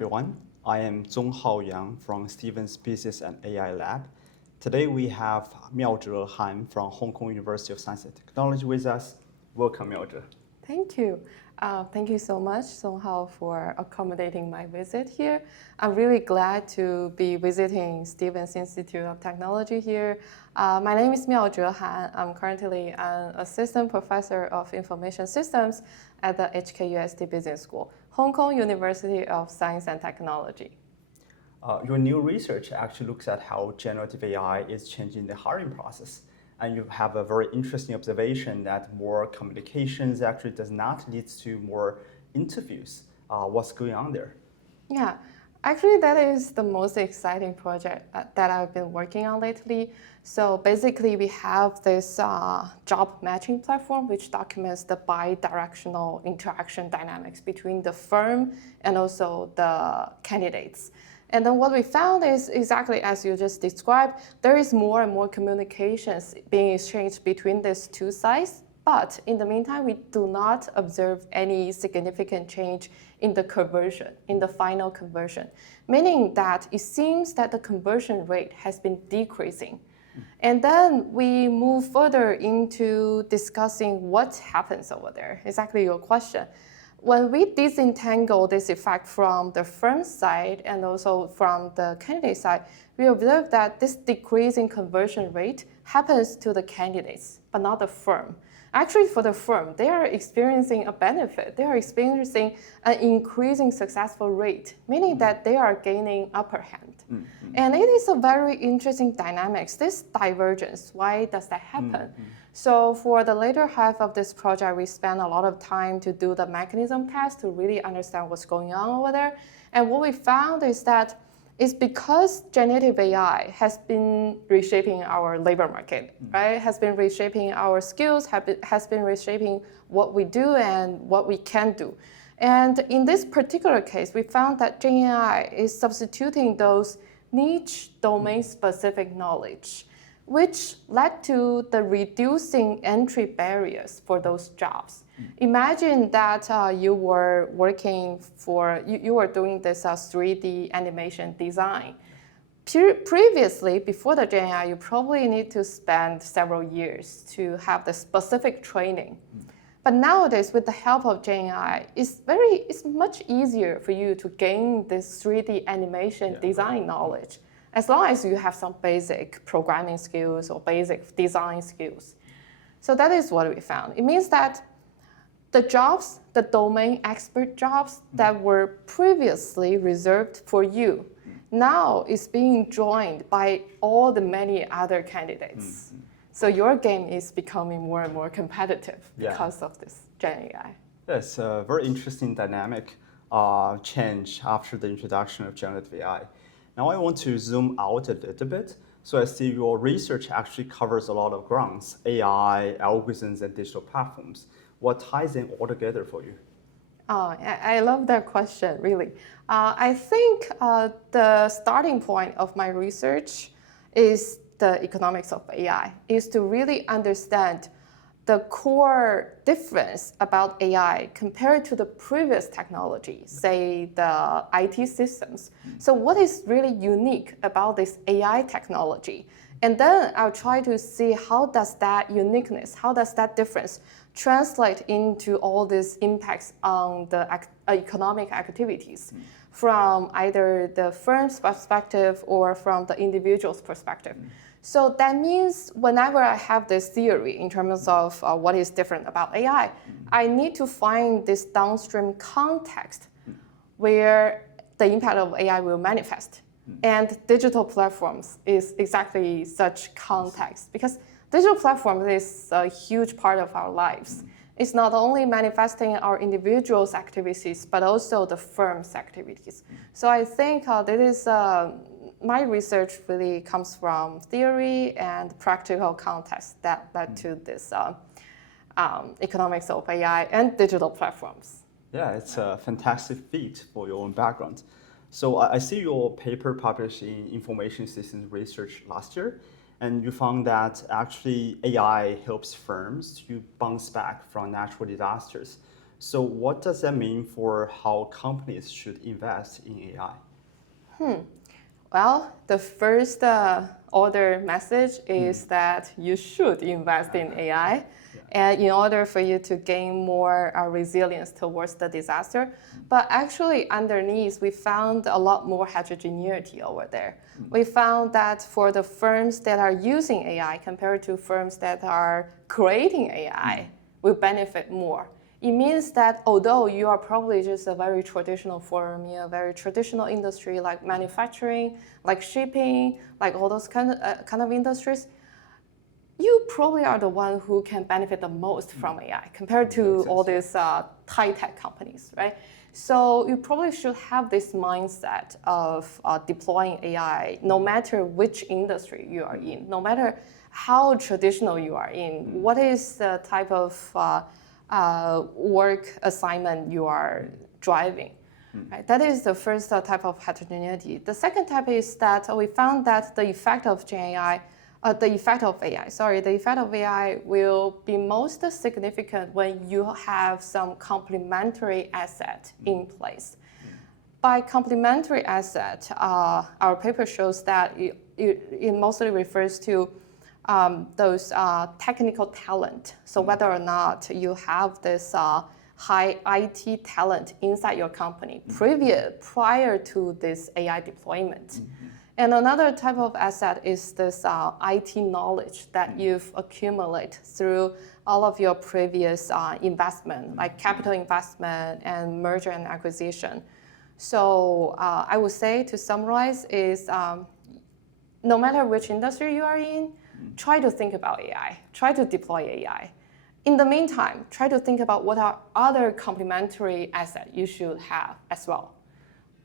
everyone. I am Zonghao Yang from Stevens Business and AI Lab. Today we have Miaozhe Han from Hong Kong University of Science and Technology with us. Welcome, Miaozhe. Thank you. Thank you so much, Songhao, for accommodating my visit here. I'm really glad to be visiting Stevens Institute of Technology here. My name is Miaozhe Han. I'm currently an assistant professor of information systems at the HKUST Business School, Hong Kong University of Science and Technology. Your new research actually looks at how generative AI is changing the hiring process. And you have a very interesting observation that more communications actually does not lead to more interviews. What's going on there? Yeah, actually that is the most exciting project that I've been working on lately. So basically we have this job matching platform which documents the bi-directional interaction dynamics between the firm and also the candidates. And then what we found is exactly as you just described, there is more and more communications being exchanged between these two sides. But in the meantime, we do not observe any significant change in the conversion, in the final conversion, meaning that it seems that the conversion rate has been decreasing. And then we move further into discussing what happens over there. Exactly your question. When we disentangle this effect from the firm side and also from the candidate side, we observe that this decrease in conversion rate happens to the candidates, but not the firm. Actually, for the firm, they are experiencing a benefit. They are experiencing an increasing successful rate, meaning that they are gaining upper hand. And it is a very interesting dynamics, this divergence. Why does that happen? So for the later half of this project, we spent a lot of time to do the mechanism test to really understand what's going on over there. And what we found is that it's because generative AI has been reshaping our labor market, right? Has been reshaping our skills, has been reshaping what we do and what we can do. And in this particular case, we found that Gen AI is substituting those niche domain-specific knowledge, which led to the reducing entry barriers for those jobs. Imagine that you were working for, you were doing this 3D animation design. Previously, before the Gen AI, you probably need to spend several years to have the specific training. But nowadays, with the help of Gen AI, it's much easier for you to gain this 3D animation design knowledge, as long as you have some basic programming skills or basic design skills. So that is what we found. It means that the jobs, the domain expert jobs that were previously reserved for you, now is being joined by all the many other candidates. So your game is becoming more and more competitive because of this Gen AI. That's a very interesting dynamic change after the introduction of generative AI. Now I want to zoom out a little bit. So I see your research actually covers a lot of grounds, AI, algorithms, and digital platforms. What ties them all together for you? Oh, I love that question, really. I think the starting point of my research is the economics of AI, is to really understand the core difference about AI compared to the previous technology, say the IT systems. So what is really unique about this AI technology? And then I'll try to see how does that uniqueness, how does that difference translate into all these impacts on the economic activities from either the firm's perspective or from the individual's perspective. So that means whenever I have this theory in terms of what is different about AI, I need to find this downstream context where the impact of AI will manifest. And digital platforms is exactly such context because digital platforms is a huge part of our lives. It's not only manifesting our individuals' activities, but also the firm's activities. So I think that is my research really comes from theory and practical context that led to this economics of AI and digital platforms. Yeah, it's a fantastic feat for your own background. So I see your paper published in Information Systems Research last year, and you found that actually AI helps firms to bounce back from natural disasters. So what does that mean for how companies should invest in AI? Well, the first order message is that you should invest in AI, and in order for you to gain more resilience towards the disaster. But actually, underneath, we found a lot more heterogeneity over there. We found that for the firms that are using AI compared to firms that are creating AI, will benefit more. It means that although you are probably just a very traditional firm in a very traditional industry like manufacturing, like shipping, like all those kind of industries, you probably are the one who can benefit the most from AI compared to all these high-tech companies, right? So you probably should have this mindset of deploying AI no matter which industry you are in, no matter how traditional you are in, what is the type of work assignment you are driving. Right? That is the first type of heterogeneity. The second type is that we found that the effect of AI will be most significant when you have some complementary asset in place. By complementary asset, our paper shows that it mostly refers to those technical talent. So whether or not you have this high IT talent inside your company prior to this AI deployment. And another type of asset is this IT knowledge that you've accumulated through all of your previous investment, like capital investment and merger and acquisition. So I would say to summarize is no matter which industry you are in, try to think about AI, try to deploy AI. In the meantime, try to think about what are other complementary assets you should have as well.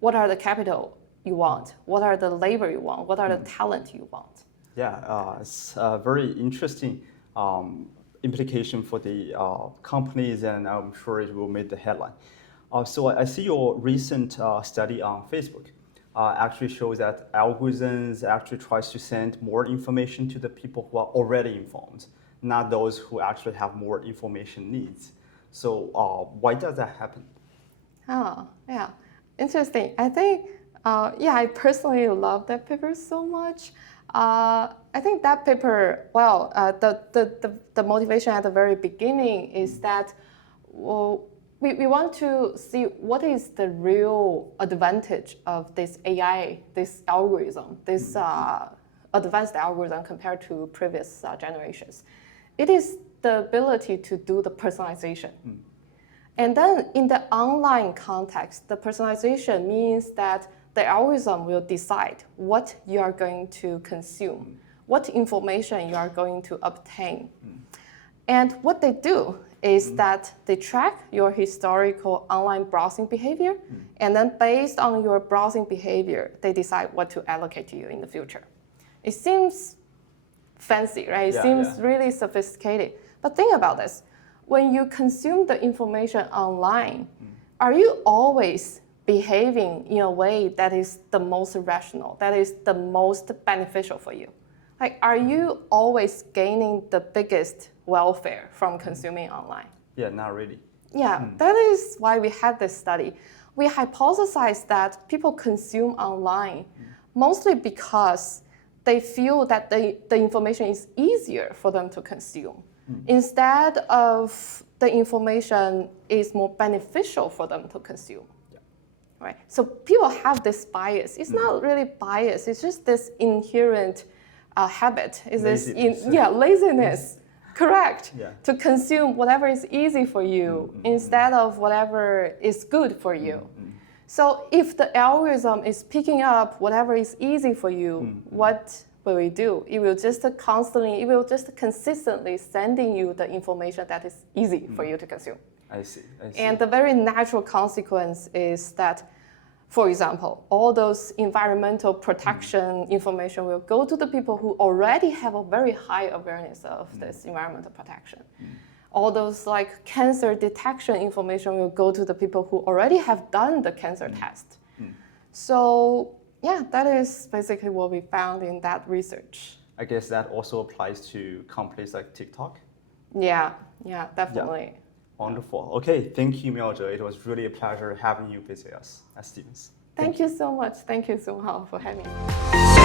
What are the capital you want? What are the labor you want? What are the talent you want? Yeah, it's a very interesting implication for the companies, and I'm sure it will make the headline. So I see your recent study on Facebook actually shows that algorithms actually tries to send more information to the people who are already informed, not those who actually have more information needs. So why does that happen? Oh, yeah, interesting. I think, I personally love that paper so much. I think that paper, the motivation at the very beginning is that, we want to see what is the real advantage of this AI, this algorithm, this advanced algorithm compared to previous generations. It is the ability to do the personalization. And then in the online context, the personalization means that the algorithm will decide what you are going to consume, what information you are going to obtain. And what they do is that they track your historical online browsing behavior, and then based on your browsing behavior, they decide what to allocate to you in the future. It seems fancy, right? It seems really sophisticated. But think about this. When you consume the information online, are you always behaving in a way that is the most rational, that is the most beneficial for you? Like, are you always gaining the biggest welfare from consuming online? Yeah, not really. Yeah, that is why we had this study. We hypothesized that people consume online mostly because they feel that the information is easier for them to consume. Instead of the information is more beneficial for them to consume. Right? So people have this bias. It's not really bias. It's just this inherent habit. Is laziness. Laziness. Correct. Yeah. To consume whatever is easy for you instead of whatever is good for you. So if the algorithm is picking up whatever is easy for you, what will it do? It will just consistently sending you the information that is easy for you to consume. I see. And the very natural consequence is that, for example, all those environmental protection information will go to the people who already have a very high awareness of this environmental protection. All those like cancer detection information will go to the people who already have done the cancer test. So yeah, that is basically what we found in that research. I guess that also applies to companies like TikTok. Yeah, definitely. Wonderful. Okay, thank you, Miaozhe. It was really a pleasure having you visit us at Stevens. Thank you so much. Thank you so much for having me.